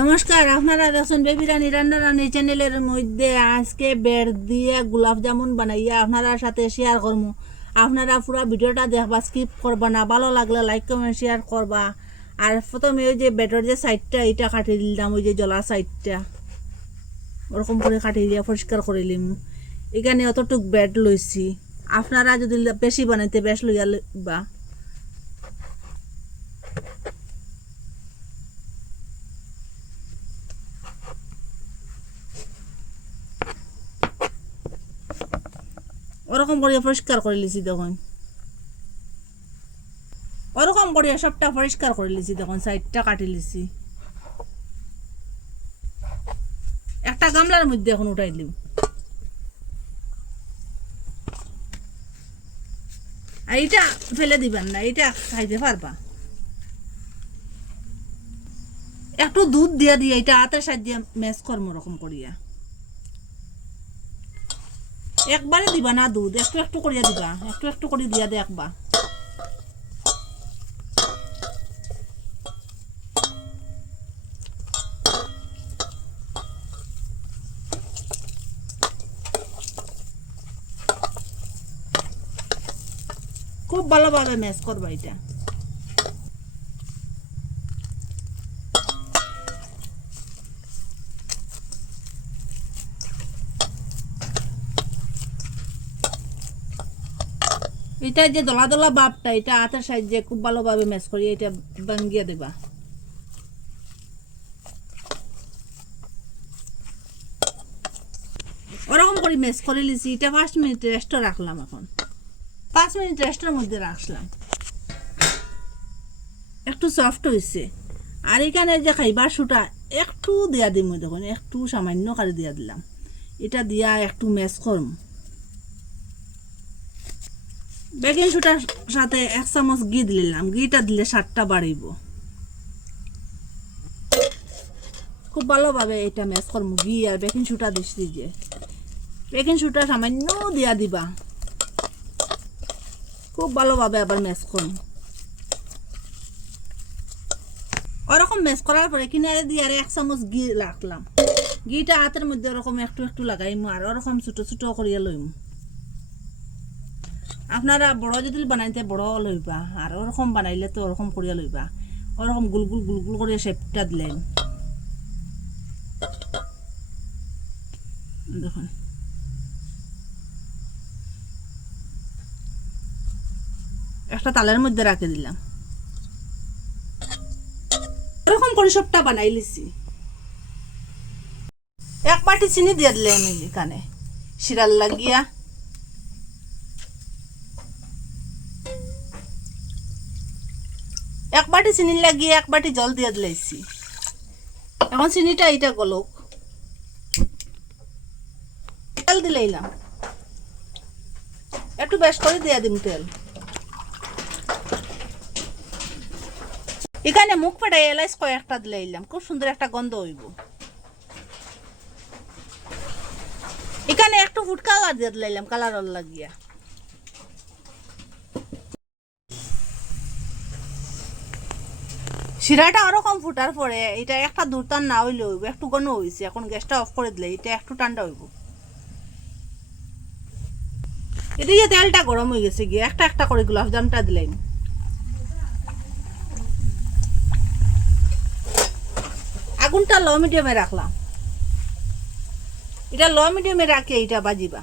নমস্কার, আপনারা দেখছেন বেবি রানী রান্না রানী চ্যানেলের মধ্যে আজকে বেড় দিয়ে গোলাপ জামুন বানাইয়া আপনারা সাথে শেয়ার করবো। আপনারা পুরো ভিডিওটা দেখবা, স্কিপ করবা না। ভালো লাগলে লাইক কমেন্ট শেয়ার করবা। আর প্রথমে ওই যে বেডের যে সাইডটা এটা কাটিয়ে দিলাম, ওই যে জলা সাইডটা ওরকম করে কাটিয়ে দিয়ে পরিষ্কার করে নিলাম। এখানে অতটুক বেড লইছি, আপনারা যদি বেশি বানাইতে বেশ লইয়া বা। ওরকম করিয়া পরিষ্কার করে লিছি দেখুন, ওরকম করিয়া সবটা পরিষ্কার করে লিছি দেখুন। সাইডটা কাটি লিছি, একটা গামলার মধ্যে এখন উঠাই দিলাম। এইটা ফেলে দিবেন না, এইটা খাইতে পারবা। একটু দুধ দিয়া দিয়ে এটা হাতের সাহায্যে ম্যাশ করবো ওরকম করিয়া। একবারে দিবা না দুধ, একটু একটু করিয়া দিবা, একটু একটু করে দিয়া দেখবা। খুব ভালোভাবে ম্যাশ করবা এটা। এটা যে দলা দলা ভাবটা, এটা হাতের সাহায্যে খুব ভালোভাবে ম্যাশ করি, এটা ভাঙ্গিয়ে দেবা। ওরকম করে ম্যাশ করে লিছি। এটা 5 মিনিট রেস্টে রাখলাম। এখন 5 মিনিট রেস্টের মধ্যে রাখলাম, একটু সফট হয়েছে। আর এখানে যে খাইবার সুটা একটু দিয়া দিম, দেখুন একটু সামান্য করে দিয়া দিলাম। এটা দিয়া একটু ম্যাশ করম। বেকিং সোডার সাথে 1 চামচ ঘি দিলাম, ঘিটা দিলে স্বাদটা বাড়িব। খুব ভালোভাবে এটা ম্যাশ করব। ঘি আর বেকিং সোডা দিচ্ছি, যে বেকিং সোডা সামান্য দিয়া দিবা। খুব ভালোভাবে আবার ম্যাশ করব। ওরকম ম্যাশ করার পরে কিনারে দিয়ে আর 1 চামচ ঘি রাখলাম। ঘিটা হাতের মধ্যে ওরকম একটু একটু লাগাইম আর ওরকম ছোট ছোট করিয়া লইম। আপনারা বড় যদি বানাইতে বড় লইবা, আর ওরকম বানাইলে তো ওরকম করিয়া লইবা। ওরকম গুলগুল গুলগুল করিয়া শেপটা দিলেন দেখুন। একটা তালের মধ্যে রাখে দিলাম। এরকম করে সবটা বানাই লিছি। 1 বাটি চিনি দিয়ে দিলাম এখানে শিরার লাগিয়া। এক বাটি চিনি লাগিয়ে 1 বাটি জল দিয়ে দিলাইছি। এখন চিনিটা এইটা গলক। তেল দিলাইলাম, একটু বেশ করে দিয়ে দিম তেল। এখানে মুখ ফাটাই এলাইচ কয়েকটা দিলাইলাম, খুব সুন্দর একটা গন্ধ হইব। এখানে একটু ফুড কালার দিয়ে দিলাইলাম, কালার লাগিয়া। শিরাটা ওরকম ফুটার পরে এটা একটা দুটান না হইলে হইব, একটু ঘন হয়েছে। এখন গ্যাসটা অফ করে দিলে এটা একটু ঠান্ডা হইব। এদিকে তেলটা গরম হয়ে গেছে, গিয়ে একটা একটা করে গোলাপ জামটা দিলাম। আগুনটা লো মিডিয়ামে রাখলাম। এটা লো মিডিয়ামে রাখে এটা বাজিবা।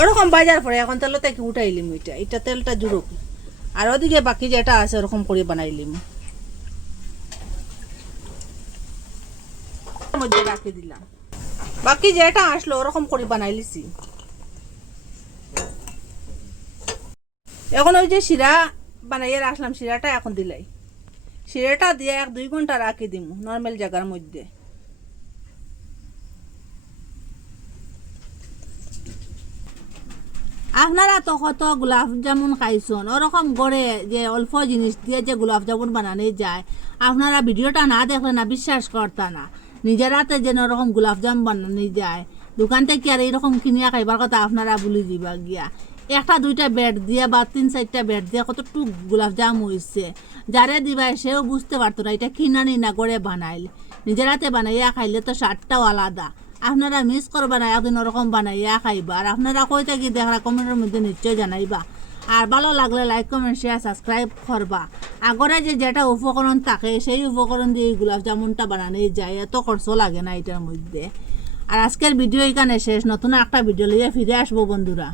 ওরকম বাজার পরে এখন তেল থেকে উঠাইলিম। এটা তেলটা জুড়ুক, আর ওদিকে বাকি যেটা আছে ওরকম করে বানাইলিম। মধ্যে রাখি দিলাম, বাকি যেটা আসলো ওরকম করে বানাই লিছি। এখন ওই যে শিরা বানাইয়ে রাখলাম, শিরাটা এখন দিলাই। শিরাটা দিয়ে 1-2 ঘন্টা রাখি দিম নর্মাল জায়গার মধ্যে। আপনারা তো কত গোলাপ জামুন খাইছেন, ওরকম করে যে অল্প জিনিস দিয়ে যে গোলাপ জামুন বানানো যায়, আপনারা ভিডিওটা না দেখলে না বিশ্বাস করতা না। নিজের হাতে যেন ওরকম গোলাপজাম বানানো যায়। দোকান থেকে আর এইরকম কিনিয়া খাইবার কথা আপনারা ভুলে দিবা গিয়া। একটা দুইটা বেড দিয়া বা 3-4টা বেড দিয়া কতটুক গোলাপজাম হয়েছে, যারে দিবাই সেও বুঝতে পারতো না এটা কিনানি না করে বানাইল। নিজের হাতে বানাইয়া খাইলে তো স্বাদটাও আলাদা। আপনারা মিস করবা না, একদিন ওরকম বানাইয়া খাইবা। আর আপনারা কই থেকে দেখরা কমেন্টের মধ্যে নিশ্চয় জানাইবা। আর ভালো লাগলে লাইক কমেন্ট শেয়ার সাবস্ক্রাইব করবা। আগরে যেটা উপকরণ থাকে সেই উপকরণ দিয়ে গোলাপ জামুনটা বানানো যায়, এত খরচ লাগে না এটার মধ্যে। আর আজকের ভিডিও এখানে শেষ, নতুন একটা ভিডিও লিয়ে ফিরে আসবো বন্ধুরা।